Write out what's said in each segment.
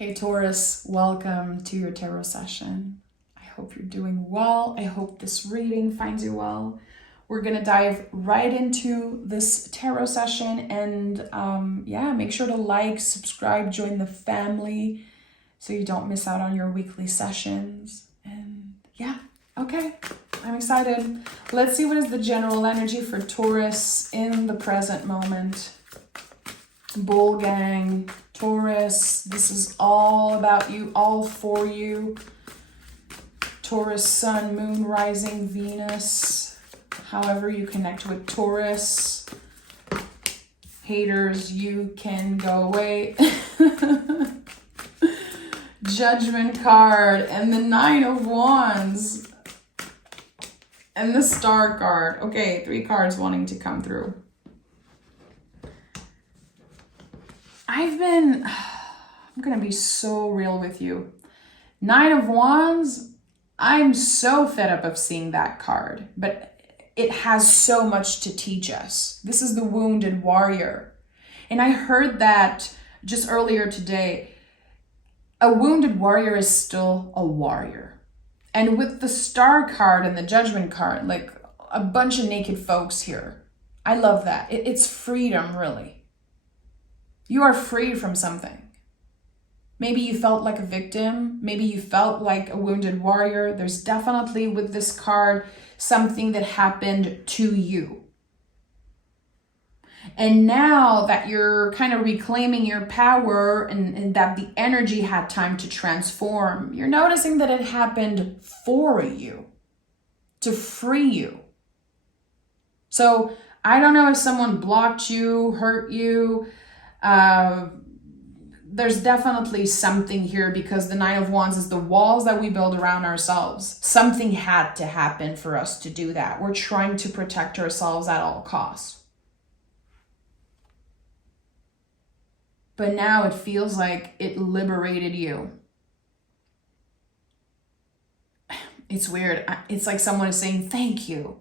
Hey Taurus, welcome to your tarot session. I hope you're doing well. I hope this reading finds you well. We're gonna dive right into this tarot session and make sure to like, subscribe, join the family so you don't miss out on your weekly sessions. And okay, I'm excited. Let's see what is the general energy for Taurus in the present moment. Bull gang, Taurus, this is all about you, all for you. Taurus, Sun, Moon, Rising, Venus. However you connect with Taurus. Haters, you can go away. Judgment card and the Nine of Wands. And the Star card. Okay, 3 cards wanting to come through. I'm going to be so real with you. Nine of Wands, I'm so fed up of seeing that card, but it has so much to teach us. This is the wounded warrior. And I heard that just earlier today. A wounded warrior is still a warrior. And with the Star card and the Judgment card, like a bunch of naked folks here. I love that. It's freedom, really. You are free from something. Maybe you felt like a victim. Maybe you felt like a wounded warrior. There's definitely with this card something that happened to you. And now that you're kind of reclaiming your power and that the energy had time to transform, you're noticing that it happened for you, to free you. So I don't know if someone blocked you, hurt you. There's definitely something here because the Nine of Wands is the walls that we build around ourselves. Something had to happen for us to do that. We're trying to protect ourselves at all costs. But now it feels like it liberated you. It's weird. It's like someone is saying, thank you.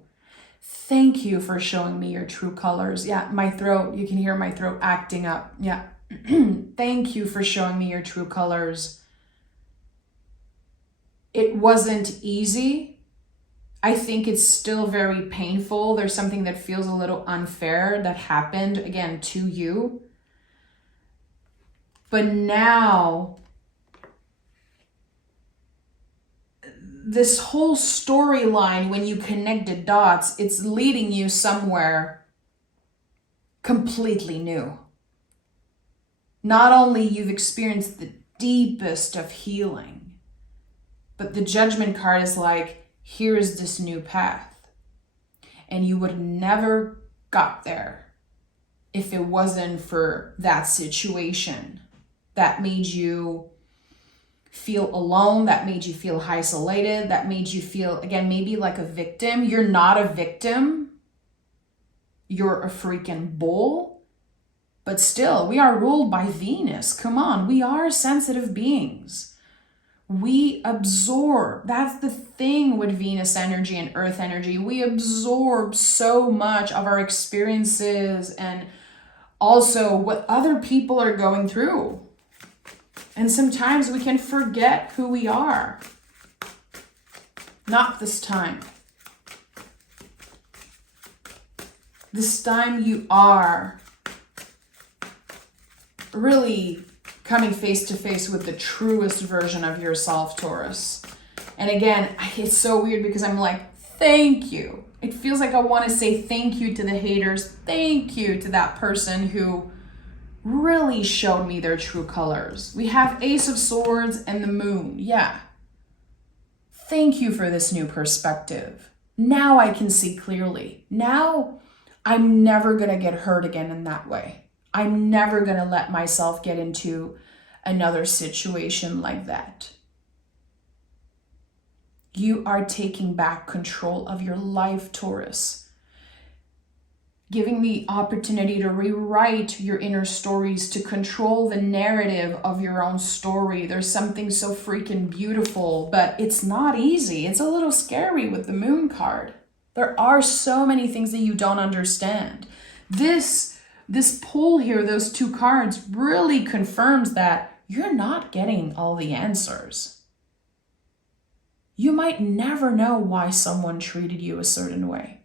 Thank you for showing me your true colors. Yeah, my throat, you can hear my throat acting up. Yeah. Thank you for showing me your true colors. It wasn't easy. I think it's still very painful. There's something that feels a little unfair that happened, again, to you. But now, this whole storyline, when you connect the dots, it's leading you somewhere completely new. Not only you've experienced the deepest of healing, but the Judgment card is like, here is this new path. And you would have never got there if it wasn't for that situation that made you feel alone, that made you feel isolated, that made you feel, again, maybe like a victim. You're not a victim. You're a freaking bull. But still, we are ruled by Venus. Come on, we are sensitive beings. We absorb. That's the thing with Venus energy and Earth energy. We absorb so much of our experiences and also what other people are going through. And sometimes we can forget who we are. Not this time. This time you are really coming face to face with the truest version of yourself, Taurus. And again, it's so weird because I'm like, thank you. It feels like I want to say thank you to the haters. Thank you to that person who really showed me their true colors. We have Ace of Swords and the Moon. Yeah. Thank you for this new perspective. Now I can see clearly. Now I'm never going to get hurt again in that way. I'm never going to let myself get into another situation like that. You are taking back control of your life, Taurus. Giving the opportunity to rewrite your inner stories, to control the narrative of your own story. There's something so freaking beautiful, but it's not easy. It's a little scary with the Moon card. There are so many things that you don't understand. This pull here, those 2 cards, really confirms that you're not getting all the answers. You might never know why someone treated you a certain way.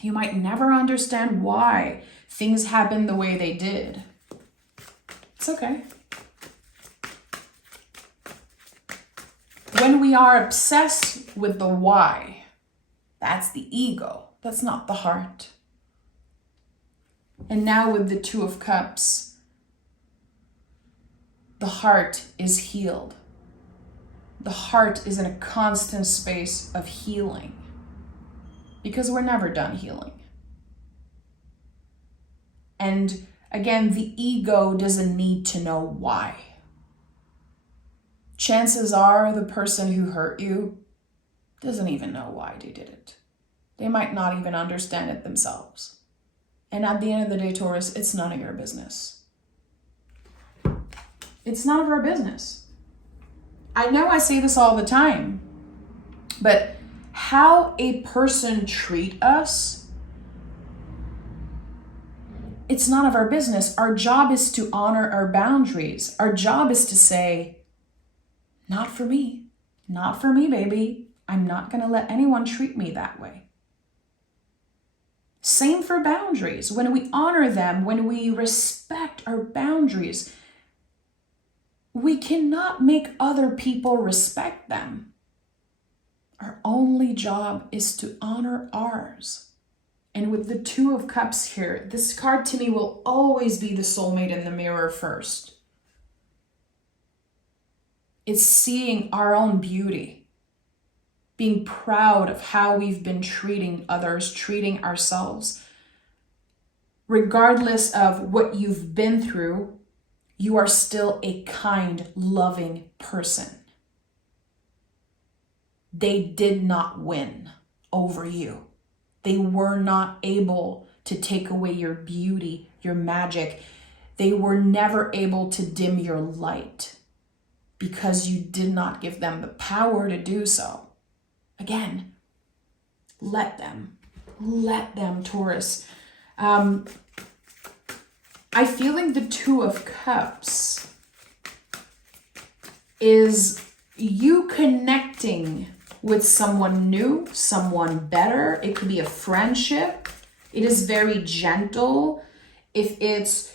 You might never understand why things happened the way they did. It's okay. When we are obsessed with the why, that's the ego. That's not the heart. And now with the Two of Cups, the heart is healed. The heart is in a constant space of healing because we're never done healing. And again, the ego doesn't need to know why. Chances are the person who hurt you doesn't even know why they did it. They might not even understand it themselves. And at the end of the day, Taurus, it's none of your business. It's none of our business. I know I say this all the time, but how a person treats us, it's none of our business. Our job is to honor our boundaries. Our job is to say, not for me. Not for me, baby. I'm not going to let anyone treat me that way. Same for boundaries. When we honor them, when we respect our boundaries, we cannot make other people respect them. Our only job is to honor ours. And with the Two of Cups here, this card to me will always be the soulmate in the mirror first. It's seeing our own beauty, being proud of how we've been treating others, treating ourselves. Regardless of what you've been through, you are still a kind, loving person. They did not win over you. They were not able to take away your beauty, your magic. They were never able to dim your light because you did not give them the power to do so. Again, let them, Taurus. I feel like the Two of Cups is you connecting with someone new, someone better. It could be a friendship. It is very gentle. If it's,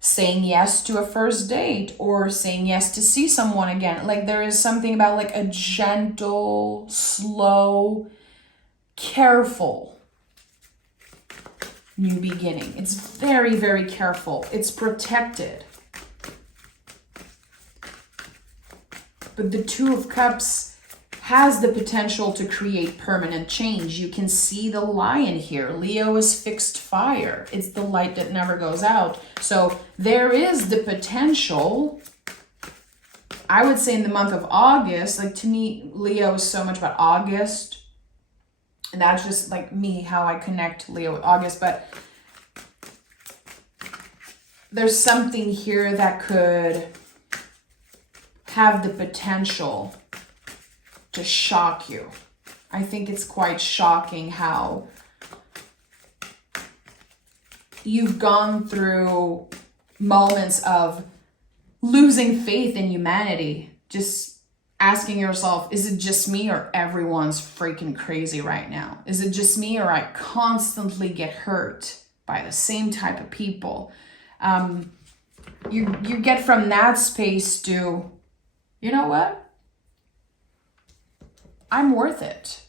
saying yes to a first date or saying yes to see someone again. Like there is something about like a gentle, slow, careful new beginning. It's very, very careful. It's protected. But the Two of Cups has the potential to create permanent change. You can see the lion here. Leo is fixed fire. It's the light that never goes out. So there is the potential, I would say in the month of August, like to me, Leo is so much about August. And that's just like me, how I connect Leo with August. But there's something here that could have the potential to shock you. I think it's quite shocking how you've gone through moments of losing faith in humanity, just asking yourself, is it just me or everyone's freaking crazy right now? Is it just me or I constantly get hurt by the same type of people? You get from that space to, you know what? I'm worth it.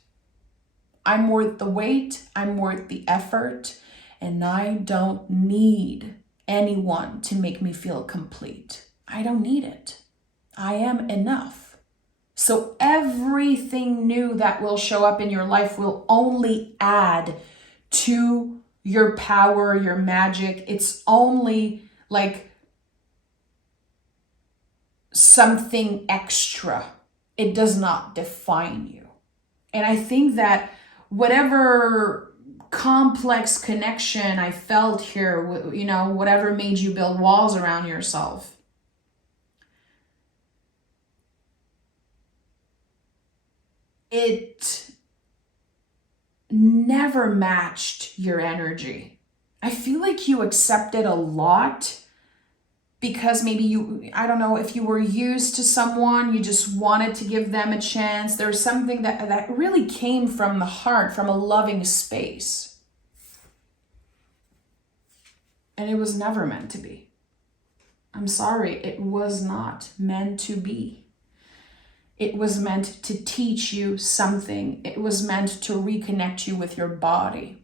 I'm worth the wait. I'm worth the effort. And I don't need anyone to make me feel complete. I don't need it. I am enough. So everything new that will show up in your life will only add to your power, your magic. It's only like something extra. It does not define you. And I think that whatever complex connection I felt here, whatever made you build walls around yourself, it never matched your energy. I feel like you accepted a lot because maybe you, I don't know, if you were used to someone, you just wanted to give them a chance. There's something that really came from the heart, from a loving space. And it was never meant to be. I'm sorry, it was not meant to be. It was meant to teach you something. It was meant to reconnect you with your body.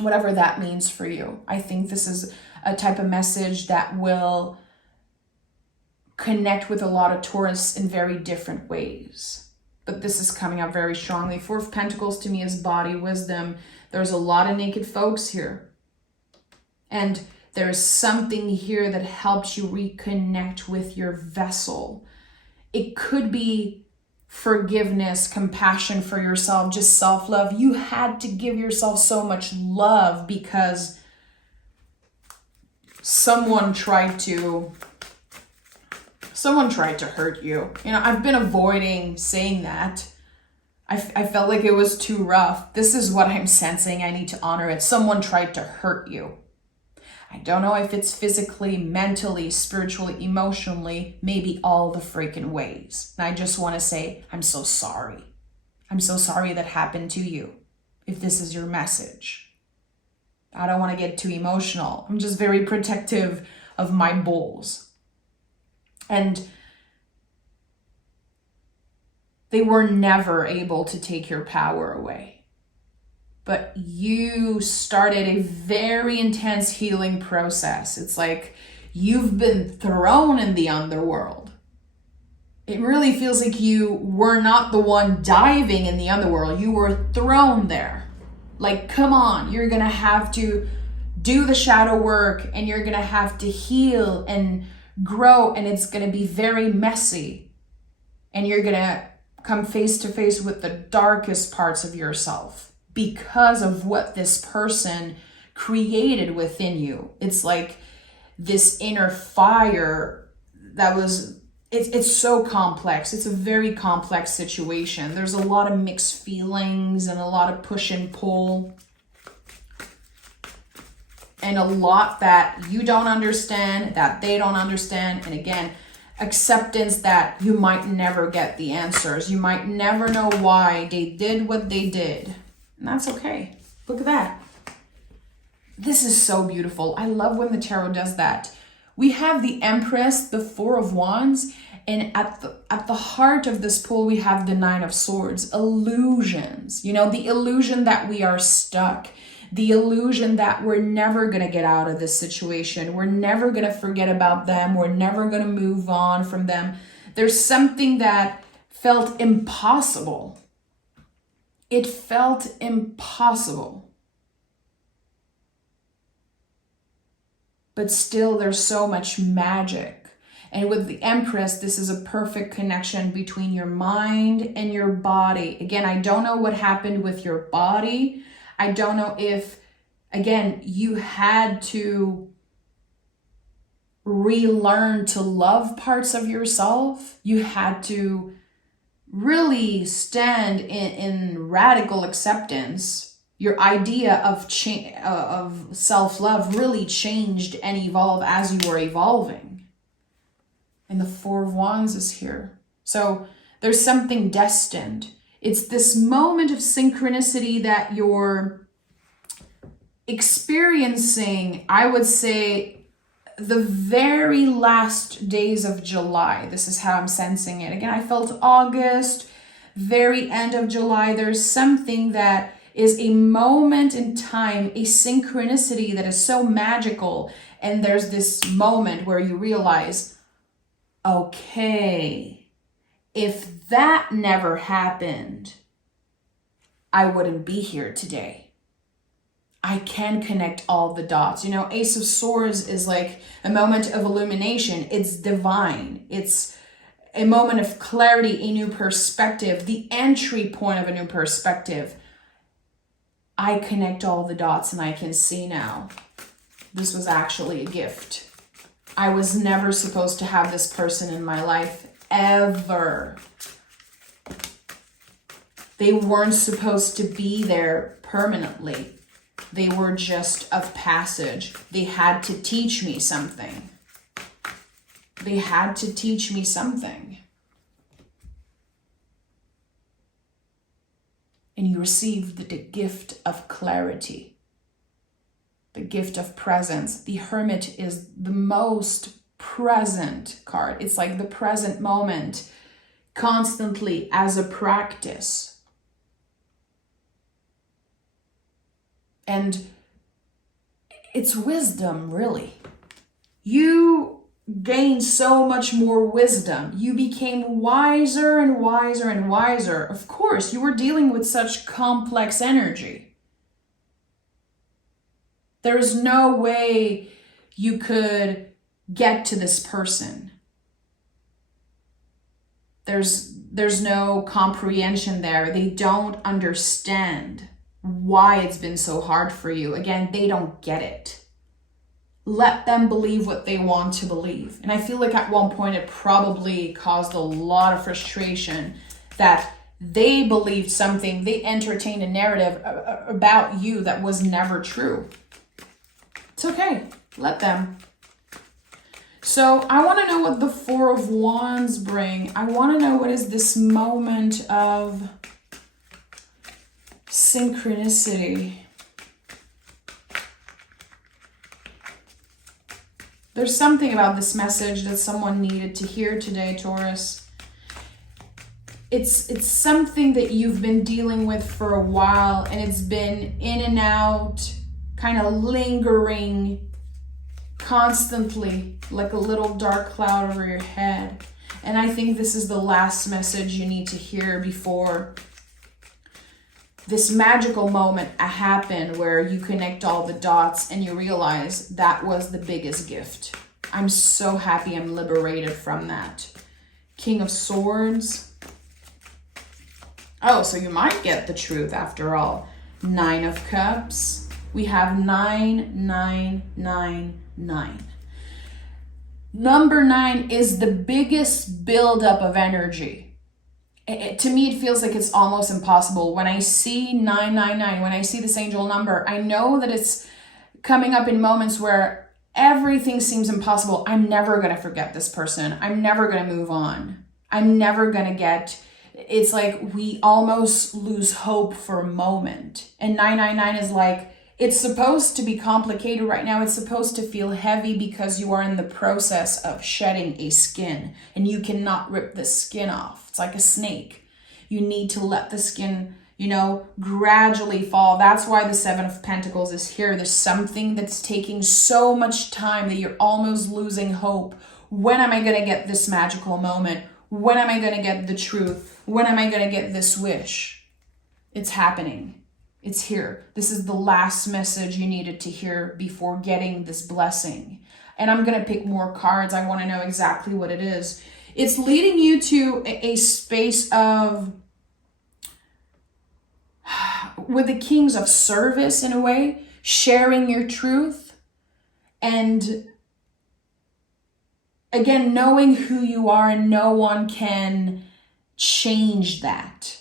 Whatever that means for you. I think this is a type of message that will connect with a lot of Taurus in very different ways. But this is coming up very strongly. Four of Pentacles to me is body, wisdom. There's a lot of naked folks here. And there's something here that helps you reconnect with your vessel. It could be forgiveness, compassion for yourself, just self-love. You had to give yourself so much love because someone tried to hurt you. You know, I've been avoiding saying that. I felt like it was too rough. This is what I'm sensing. I need to honor it. Someone tried to hurt you. I don't know if it's physically, mentally, spiritually, emotionally, maybe all the freaking ways. And I just want to say, I'm so sorry. I'm so sorry that happened to you, if this is your message. I don't want to get too emotional. I'm just very protective of my bulls. And they were never able to take your power away. But you started a very intense healing process. It's like you've been thrown in the underworld. It really feels like you were not the one diving in the underworld. You were thrown there. Like, come on, you're going to have to do the shadow work and you're going to have to heal and grow, and it's going to be very messy. And you're going to come face to face with the darkest parts of yourself because of what this person created within you. It's like this inner fire that was, it's so complex. It's a very complex situation. There's a lot of mixed feelings and a lot of push and pull. And a lot that you don't understand, that they don't understand. And again, acceptance that you might never get the answers. You might never know why they did what they did. And that's okay. Look at that. This is so beautiful. I love when the tarot does that. We have the Empress, the Four of Wands, and at the heart of this pull, we have the Nine of Swords. Illusions. You know, the illusion that we are stuck. The illusion that we're never going to get out of this situation. We're never going to forget about them. We're never going to move on from them. There's something that felt impossible. It felt impossible. But still, there's so much magic. And with the Empress, this is a perfect connection between your mind and your body. Again, I don't know what happened with your body. I don't know if, again, you had to relearn to love parts of yourself. You had to really stand in radical acceptance. Your idea of self-love really changed and evolved as you were evolving. And the Four of Wands is here. So there's something destined. It's this moment of synchronicity that you're experiencing, I would say, the very last days of July. This is how I'm sensing it. Again, I felt August, very end of July. There's something that is a moment in time, a synchronicity that is so magical. And there's this moment where you realize, okay, if that never happened, I wouldn't be here today. I can connect all the dots. You know, Ace of Swords is like a moment of illumination. It's divine. It's a moment of clarity, a new perspective, the entry point of a new perspective. I connect all the dots and I can see now. This was actually a gift. I was never supposed to have this person in my life, ever. They weren't supposed to be there permanently. They were just of passage. They had to teach me something. They had to teach me something. And you received the gift of clarity, the gift of presence. The Hermit is the most present card. It's like the present moment constantly as a practice. And it's wisdom, really. You gained so much more wisdom. You became wiser and wiser and wiser. Of course, you were dealing with such complex energy. There's no way you could get to this person. There's no comprehension there. They don't understand why it's been so hard for you. Again, they don't get it. Let them believe what they want to believe. And I feel like at one point it probably caused a lot of frustration that they believed something, they entertained a narrative about you that was never true. It's okay. Let them. So I want to know what the Four of Wands bring. I want to know what is this moment of synchronicity. There's something about this message that someone needed to hear today, Taurus. It's something that you've been dealing with for a while, and it's been in and out, kind of lingering constantly, like a little dark cloud over your head. And I think this is the last message you need to hear before this magical moment happen where you connect all the dots and you realize that was the biggest gift. I'm so happy I'm liberated from that. King of Swords. Oh, so you might get the truth after all. Nine of Cups. We have 9. Number 9 is the biggest buildup of energy. To me, it feels like it's almost impossible. When I see 999, when I see this angel number, I know that it's coming up in moments where everything seems impossible. I'm never going to forget this person. I'm never going to move on. I'm never going to get... It's like we almost lose hope for a moment. And 999 is like, it's supposed to be complicated right now. It's supposed to feel heavy because you are in the process of shedding a skin and you cannot rip the skin off. It's like a snake. You need to let the skin, gradually fall. That's why the Seven of Pentacles is here. There's something that's taking so much time that you're almost losing hope. When am I going to get this magical moment? When am I going to get the truth? When am I going to get this wish? It's happening. It's here. This is the last message you needed to hear before getting this blessing. And I'm going to pick more cards. I want to know exactly what it is. It's leading you to a space of, with the Kings of Service in a way, sharing your truth. And again, knowing who you are, and no one can change that.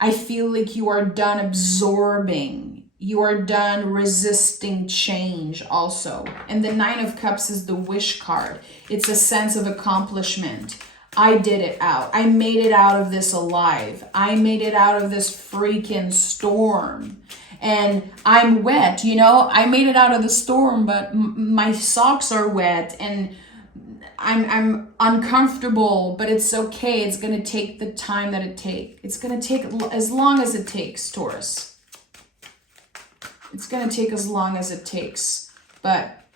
I feel like you are done absorbing. You are done resisting change also. And the Nine of Cups is the wish card. It's a sense of accomplishment. I did it out. I made it out of this alive. I made it out of this freaking storm. And I'm wet, I made it out of the storm, but my socks are wet and I'm uncomfortable, but it's okay. It's going to take the time that it takes. It's going to take as long as it takes, Taurus. It's going to take as long as it takes. But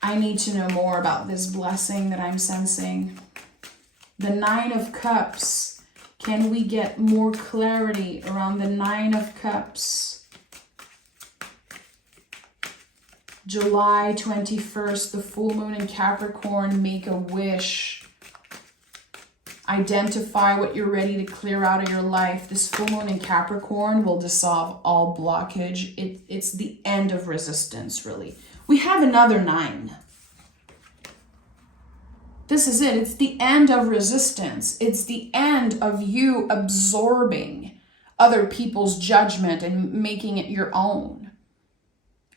I need to know more about this blessing that I'm sensing. The Nine of Cups. Can we get more clarity around the Nine of Cups? July 21st, the full moon in Capricorn, make a wish. Identify what you're ready to clear out of your life. This full moon in Capricorn will dissolve all blockage. It's the end of resistance, really. We have another 9. This is it. It's the end of resistance. It's the end of you absorbing other people's judgment and making it your own.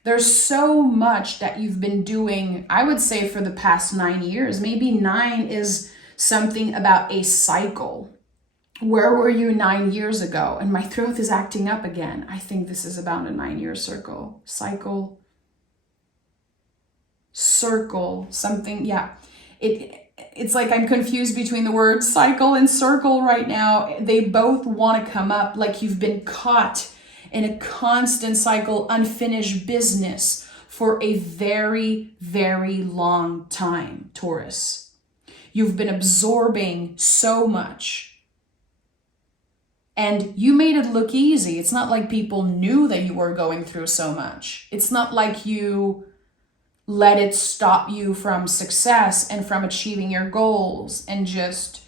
There's so much that you've been doing, I would say, for the past 9 years. Maybe 9 is something about a cycle. Where were you 9 years ago? And my throat is acting up again. I think this is about a 9-year cycle. Circle, something, yeah. It's like I'm confused between the words cycle and circle right now. They both want to come up, like you've been caught in a constant cycle, unfinished business for a very, very long time, Taurus. You've been absorbing so much. And you made it look easy. It's not like people knew that you were going through so much. It's not like you let it stop you from success and from achieving your goals and just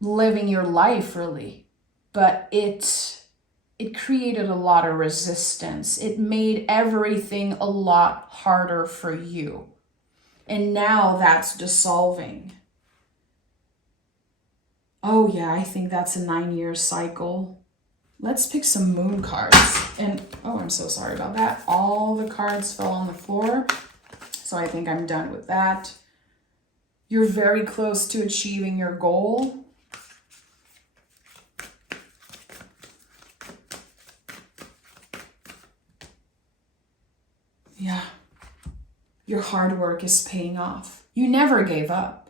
living your life, really. But it created a lot of resistance. It made everything a lot harder for you. And now that's dissolving. Oh yeah, I think that's a 9-year cycle. Let's pick some moon cards. And, oh, I'm so sorry about that. All the cards fell on the floor. So I think I'm done with that. You're very close to achieving your goal. Yeah. Your hard work is paying off. You never gave up.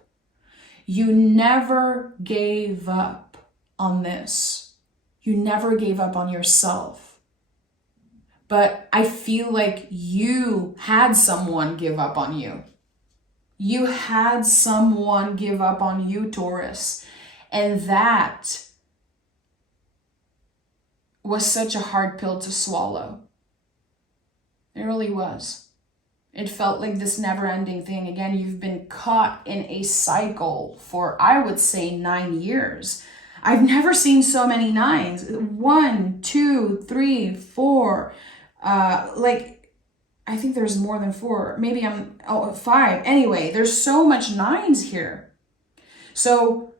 You never gave up on this. You never gave up on yourself. But I feel like you had someone give up on you. You had someone give up on you, Taurus. And that was such a hard pill to swallow. It really was. It felt like this never-ending thing. Again, you've been caught in a cycle for, I would say, 9 years. I've never seen so many 9s. 1, 2, 3, 4. I think there's more than 4. Maybe 5. Anyway, there's so much 9s here. So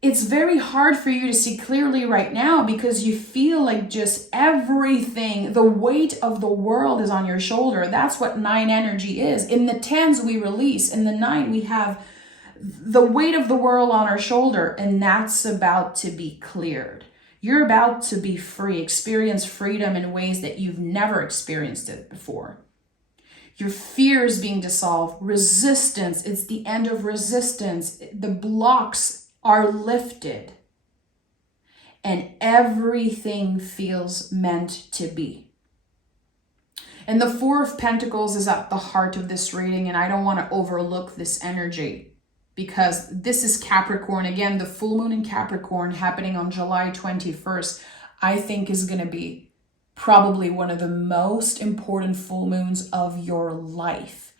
it's very hard for you to see clearly right now because you feel like just everything, the weight of the world is on your shoulder. That's what 9 energy is. In the 10s, we release. In the 9, we have the weight of the world on our shoulder, and that's about to be cleared. You're about to be free, experience freedom in ways that you've never experienced it before. Your fears being dissolved, resistance, it's the end of resistance. The blocks are lifted, and everything feels meant to be. And the 4 of Pentacles is at the heart of this reading, and I don't want to overlook this energy because this is Capricorn. Again, the full moon in Capricorn happening on July 21st, I think is going to be probably one of the most important full moons of your life.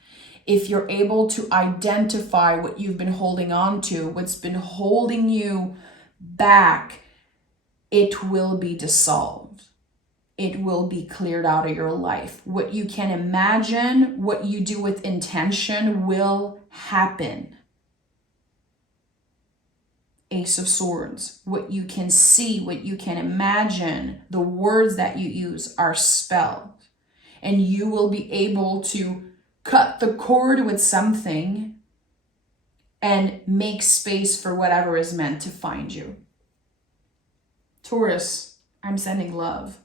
If you're able to identify what you've been holding on to, what's been holding you back, it will be dissolved. It will be cleared out of your life. What you can imagine, what you do with intention will happen. Ace of Swords. What you can see, what you can imagine, the words that you use are spelled. And you will be able to cut the cord with something and make space for whatever is meant to find you. Taurus, I'm sending love.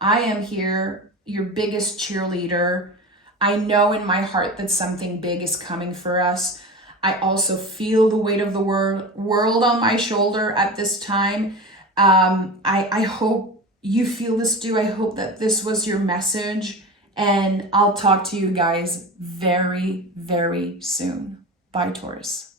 I am here, your biggest cheerleader. I know in my heart that something big is coming for us. I also feel the weight of the world on my shoulder at this time. I hope you feel this too. I hope that this was your message. And I'll talk to you guys very, very soon. Bye, Taurus.